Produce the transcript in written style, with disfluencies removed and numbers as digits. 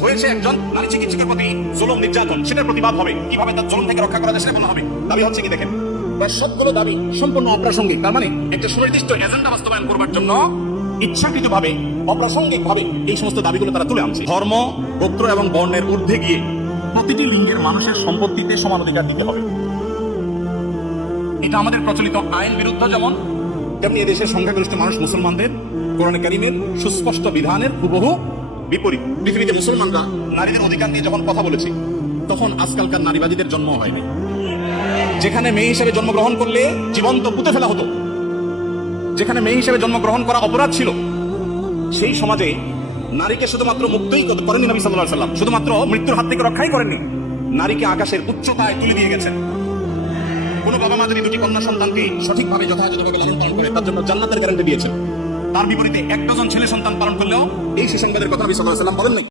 হয়েছে একজন নারী চিকিৎসকের প্রতি জুলুম নির্যাতন, সেটার প্রতিবাদ হবে। কিভাবে তার জুলুম থেকে রক্ষা করা যায় সেটা বলা হবে। দাবি হচ্ছে কি দেখেন, সবগুলো দাবি সম্পূর্ণ অপ্রাসঙ্গিক। তার মানে একটা সুনির্দিষ্ট এজেন্ডা বাস্তবায়ন করবার জন্য ইচ্ছাকৃতভাবে অপ্রাসঙ্গিক ভাবে এই সমস্ত দাবিগুলো তারা তুলে আনছে। ধর্ম, গোত্র এবং বর্ণের ঊর্ধ্বে গিয়ে প্রতিটি লিঙ্গের মানুষের সম্পত্তিতে সমান অধিকার দিতে হবে। এটা আমাদের প্রচলিত আইন বিরুদ্ধ, যেমন তেমনি এদেশের সংখ্যাগরিষ্ঠ মানুষ মুসলমানদের কোরআনে কারিমের সুস্পষ্ট বিধানের হুবহু বিপরীত। পৃথিবীতে মুসলমানরা নারীদের অধিকার নিয়ে যখন কথা বলেছে, তখন আজকালকার নারীবাদীদের জন্ম হয়নি। যেখানে মেয়ে হিসেবে জন্মগ্রহণ করলে জীবন্ত পুঁতে ফেলা হতো, যেখানে মেয়ে হিসেবে জন্মগ্রহণ করা অপরাধ ছিল, সেই সমাজে নারীকে শুধুমাত্র মুক্তই করেননি নবী সাল্লাল্লাহু আলাইহি ওয়াসাল্লাম, শুধুমাত্র মৃত্যুর হাত থেকে রক্ষাই করেননি, নারীকে আকাশের উচ্চতায় তুলে দিয়ে গেছেন। কোন বাবা মা যদি দুটি কন্যা সন্তানকে সঠিকভাবে যথাযথভাবে লালন পালন করে, তার জন্য জান্নাতের গ্যারান্টি দিয়েছেন। তার বিপরীতে 1 ডজন ছেলে সন্তান পালন করলেও এই সুসংবাদের কথা নবী সাল্লাল্লাহু আলাইহি ওয়াসাল্লাম বলেননি।